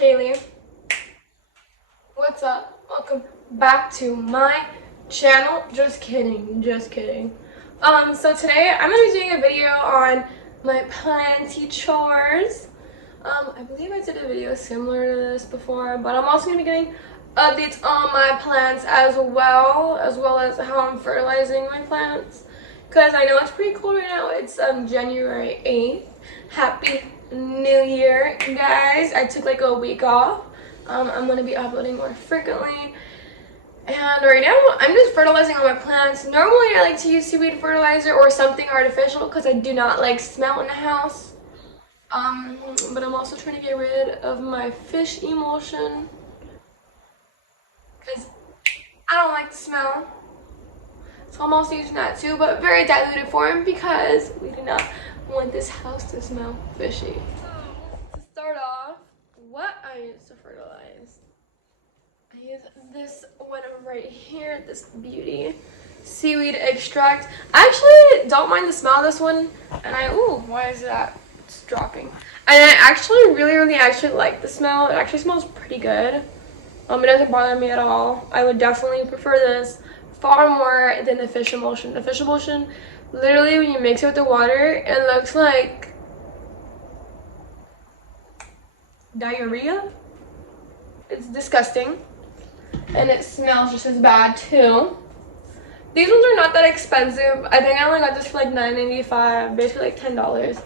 Kaylee. What's up? Welcome back to my channel. Just kidding, just kidding. So today I'm gonna be doing a video on my Planty chores. I believe I did a video similar to this before, but I'm also gonna be getting updates on my plants as well as how I'm fertilizing my plants. Because I know it's pretty cold right now. It's January 8th. Happy New Year, guys. I took like a week off. I'm gonna be uploading more frequently. And right now, I'm just fertilizing all my plants. Normally, I like to use seaweed fertilizer or something artificial because I do not like smell in the house. But I'm also trying to get rid of my fish emulsion because I don't like the smell. So I'm also using that too, but very diluted form because we do not want this house to smell fishy. So to start off, what I use to fertilize, I use this one right here, this beauty seaweed extract. I actually don't mind the smell of this one, and why is that? It's dropping. And I actually really actually like the smell. It actually smells pretty good. It doesn't bother me at all. I would definitely prefer this far more than the fish emulsion. The fish emulsion, literally when you mix it with the water, it looks like diarrhea. It's disgusting. And it smells just as bad too. These ones are not that expensive. I think I only got this for like $9.95, basically like $10.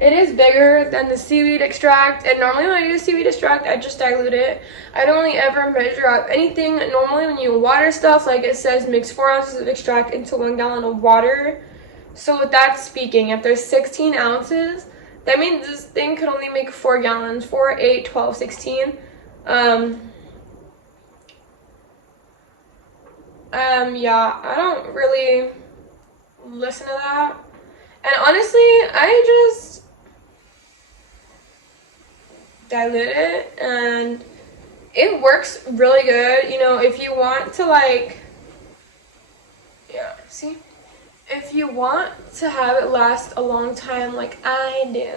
It is bigger than the seaweed extract, and normally when I do seaweed extract, I just dilute it. I don't really ever measure out anything. Normally when you water stuff, like it says mix 4 ounces of extract into 1 gallon of water. So with that speaking, if there's 16 ounces, that means this thing could only make 4 gallons, 4, 8, 12, 16. Yeah, I don't really listen to that. And honestly, I just dilute it and it works really good. You know, if you want to if you want to have it last a long time like I do,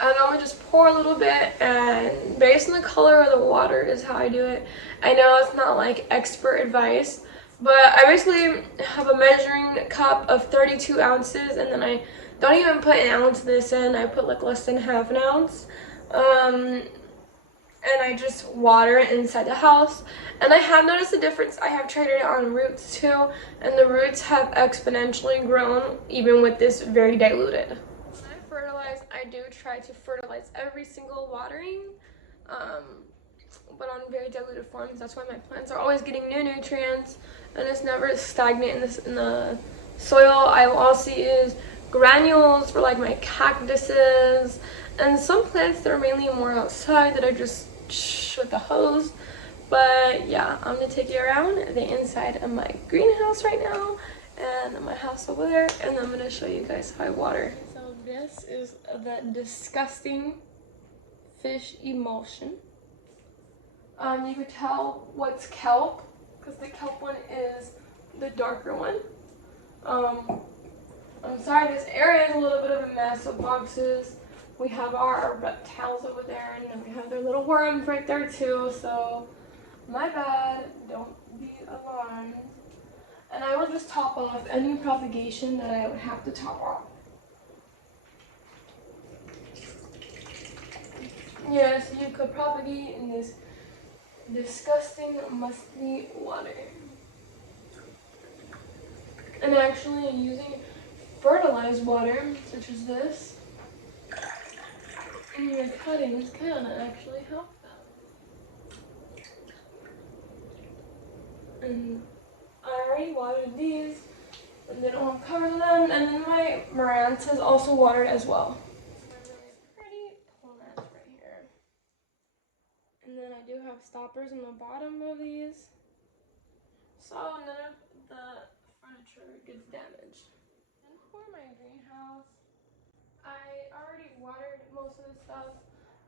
I normally just pour a little bit, and based on the color of the water is how I do it. I know it's not like expert advice, but I basically have a measuring cup of 32 ounces, and then I don't even put an ounce of this in. I put like less than half an ounce. And I just water it inside the house. And I have noticed a difference. I have tried it on roots too, and the roots have exponentially grown even with this very diluted. When I fertilize, I do try to fertilize every single watering, but on very diluted forms. That's why my plants are always getting new nutrients, and it's never stagnant in the soil. I will also use granules for like my cactuses and some plants that are mainly more outside that I just with the hose. But yeah, I'm gonna take you around the inside of my greenhouse right now and my house over there, and I'm gonna show you guys how I water. So this is the disgusting fish emulsion. You could tell what's kelp because the kelp one is the darker one. I'm sorry, this area is a little bit of a mess of boxes. We have our reptiles over there, and then we have their little worms right there too, so my bad, don't be alarmed. And I will just top off any propagation that I would have to top off. Yes, you could propagate in this disgusting, musty water. And actually using fertilized water, such as this, in your cuttings can actually help them. And I already watered these, and then I'll cover them, and then my Marantha is also watered as well. Pretty plants right here. And then I do have stoppers on the bottom of these, so none of the furniture gets damaged. And for my greenhouse, I already watered most of the stuff,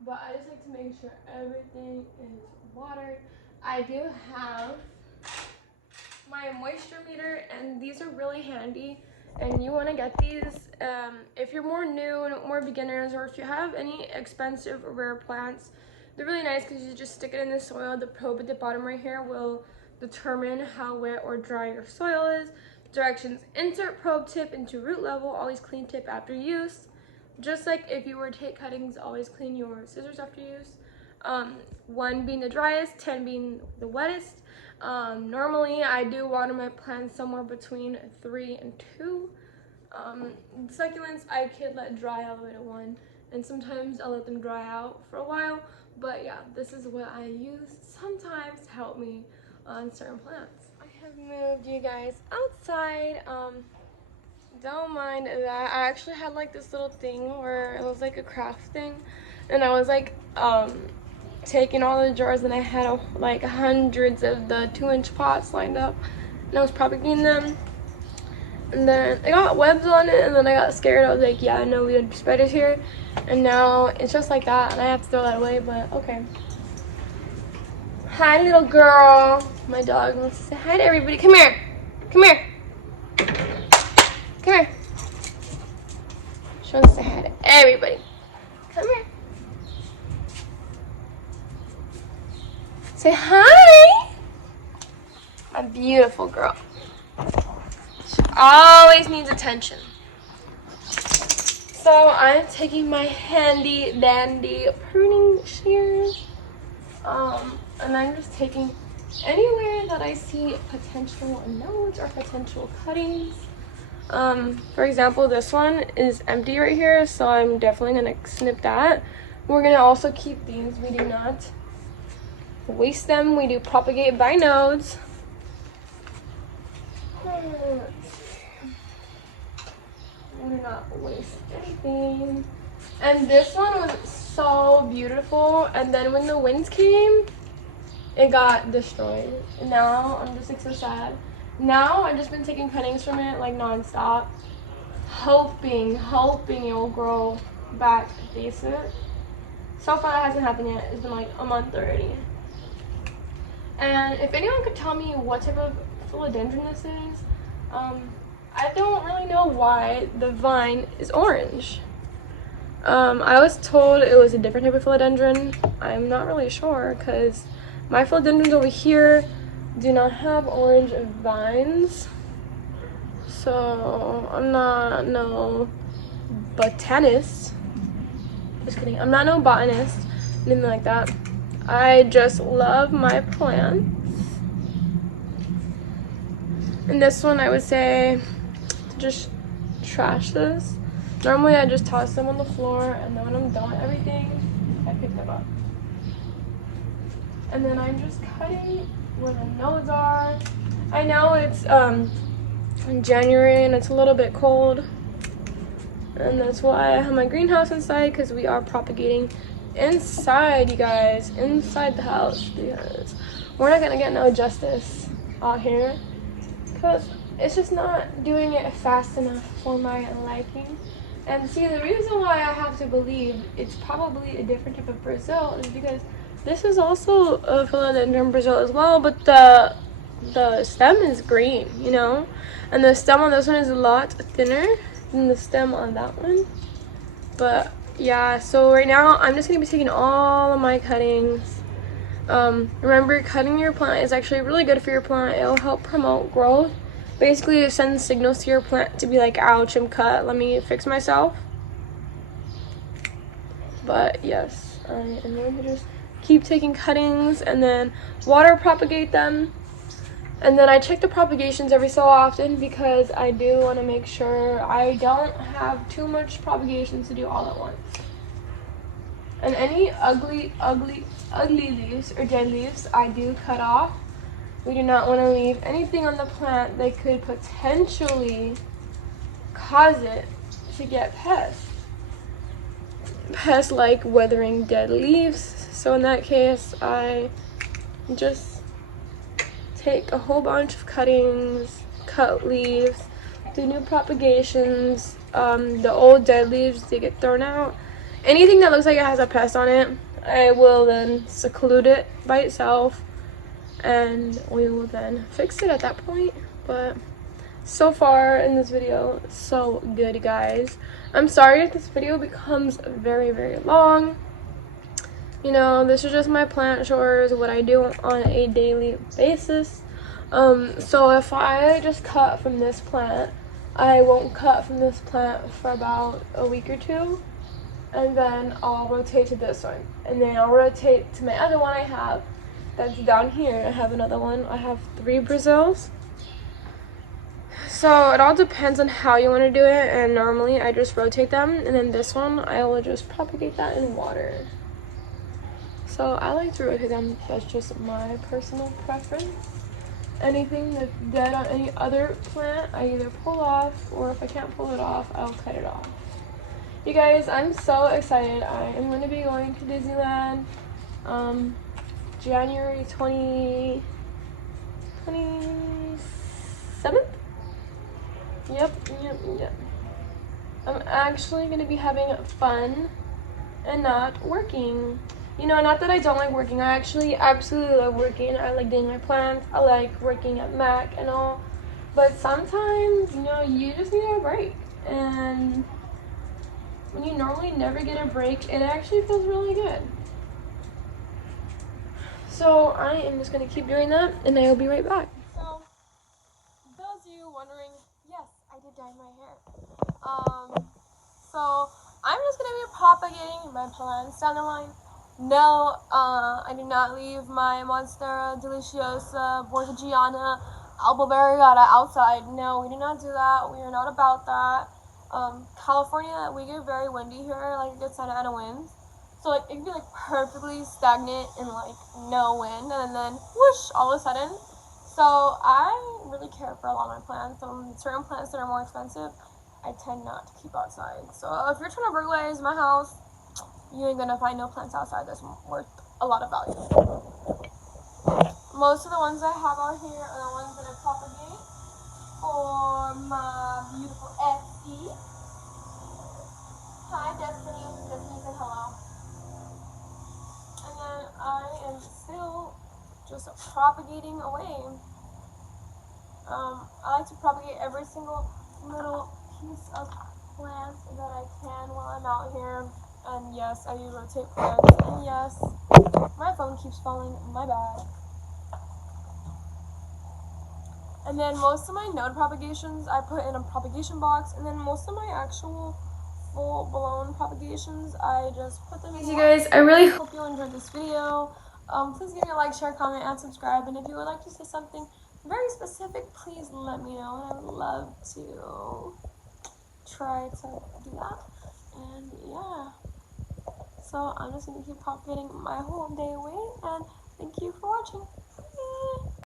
but I just like to make sure everything is watered. I do have my moisture meter, and these are really handy. And you want to get these if you're more new and more beginners, or if you have any expensive or rare plants. They're really nice because you just stick it in the soil. The probe at the bottom right here will determine how wet or dry your soil is. Directions: insert probe tip into root level, always clean tip after use. Just like if you were to take cuttings, always clean your scissors after use. 1 being the driest, 10 being the wettest. Normally I do water my plants somewhere between 3 and 2. Succulents I could let dry all the way to 1, and sometimes I'll let them dry out for a while. But yeah, this is what I use sometimes to help me on certain plants. I have moved you guys outside. Don't mind that. I actually had like this little thing where it was like a craft thing, and I was like taking all the jars, and I had like hundreds of the 2-inch pots lined up, and I was propagating them. And then I got webs on it, and then I got scared. I was like, yeah, no, we had spiders here. And now it's just like that, and I have to throw that away, but okay. Hi, little girl. My dog wants to say hi to everybody. Come here. Come here. Come here. She wants to say hi to everybody. Come here. Say hi. A beautiful girl. She always needs attention. So I'm taking my handy dandy pruning shears, and I'm just taking anywhere that I see potential nodes or potential cuttings. For example, this one is empty right here, so I'm definitely gonna snip that. We're gonna also keep these. We do not waste them. We do propagate by nodes. We do not waste anything. And this one was so beautiful, and then when the winds came, it got destroyed. And now I'm just like so sad. Now I've just been taking cuttings from it like non-stop, hoping it will grow back decent. So far that hasn't happened yet. It's been like a month already. And if anyone could tell me what type of philodendron this is, I don't really know why the vine is orange. I was told it was a different type of philodendron. I'm not really sure because my philodendrons over here do not have orange vines. So I'm not no botanist. Just kidding. I'm not no botanist, anything like that. I just love my plants. And this one I would say to just trash this. Normally I just toss them on the floor, and then when I'm done with everything, I pick them up. And then I'm just cutting where the nodes are. I know it's in January and it's a little bit cold, and that's why I have my greenhouse inside, because we are propagating inside, you guys, inside the house, because we're not gonna get no justice out here, because it's just not doing it fast enough for my liking. And see, the reason why I have to believe it's probably a different type of Brazil is because this is also a philodendron Brazil as well, but the stem is green, you know, and the stem on this one is a lot thinner than the stem on that one. But yeah, so right now I'm just gonna be taking all of my cuttings. Remember, cutting your plant is actually really good for your plant. It'll help promote growth. Basically, it sends signals to your plant to be like, ouch, I'm cut, let me fix myself. But yes, I am going to just keep taking cuttings and then water propagate them. And then I check the propagations every so often, because I do want to make sure I don't have too much propagations to do all at once. And any ugly leaves or dead leaves I do cut off. We do not want to leave anything on the plant that could potentially cause it to get pests. Pests like weathering dead leaves. So in that case, I just take a whole bunch of cuttings, cut leaves, do new propagations. The old dead leaves, they get thrown out. Anything that looks like it has a pest on it, I will then seclude it by itself, and we will then fix it at that point. But So far in this video, so good, guys. I'm sorry if this video becomes very, very long. You know, this is just my plant chores, what I do on a daily basis. So if I just cut from this plant, I won't cut from this plant for about a week or two, and then I'll rotate to this one, and then I'll rotate to my other one I have that's down here. I have another one. I have 3 Brazils. So it all depends on how you want to do it, and normally I just rotate them, and then this one I will just propagate that in water. So I like to rotate them. That's just my personal preference. Anything that's dead on any other plant, I either pull off, or if I can't pull it off, I'll cut it off. You guys, I'm so excited. I am going to be going to Disneyland January 27th. Yep. I'm actually going to be having fun and not working. You know, not that I don't like working. I actually absolutely love working. I like doing my plants. I like working at Mac and all. But sometimes, you know, you just need a break. And when you normally never get a break, it actually feels really good. So I am just going to keep doing that, and I will be right back. So, those of you wondering, yes, I did dye my hair. So I'm just going to be propagating my plants down the line. No, I do not leave my Monstera Deliciosa, Borgiana, Alba Variegata outside. No, we do not do that. We are not about that. California, we get very windy here, like it gets Santa Ana winds. So like it can be like perfectly stagnant and like no wind, and then whoosh, all of a sudden. So I really care for a lot of my plants. So certain plants that are more expensive, I tend not to keep outside. So if you're trying to burglarize my house, you ain't gonna find no plants outside that's worth a lot of value. Most of the ones I have out here are the ones that I propagate for my beautiful FD. Hi, Destiny. Destiny said hello. And then I am still just propagating away. I like to propagate every single little piece of plant that I can while I'm out here. And yes, I do rotate plants. And yes, my phone keeps falling. My bad. And then most of my node propagations I put in a propagation box. And then most of my actual full-blown propagations, I just put them in. You guys, I really hope you enjoyed this video. Please give me a like, share, comment, and subscribe. And if you would like to see something very specific, please let me know. And I would love to try to do that. And yeah. So I'm just going to keep propagating my whole day away, and thank you for watching.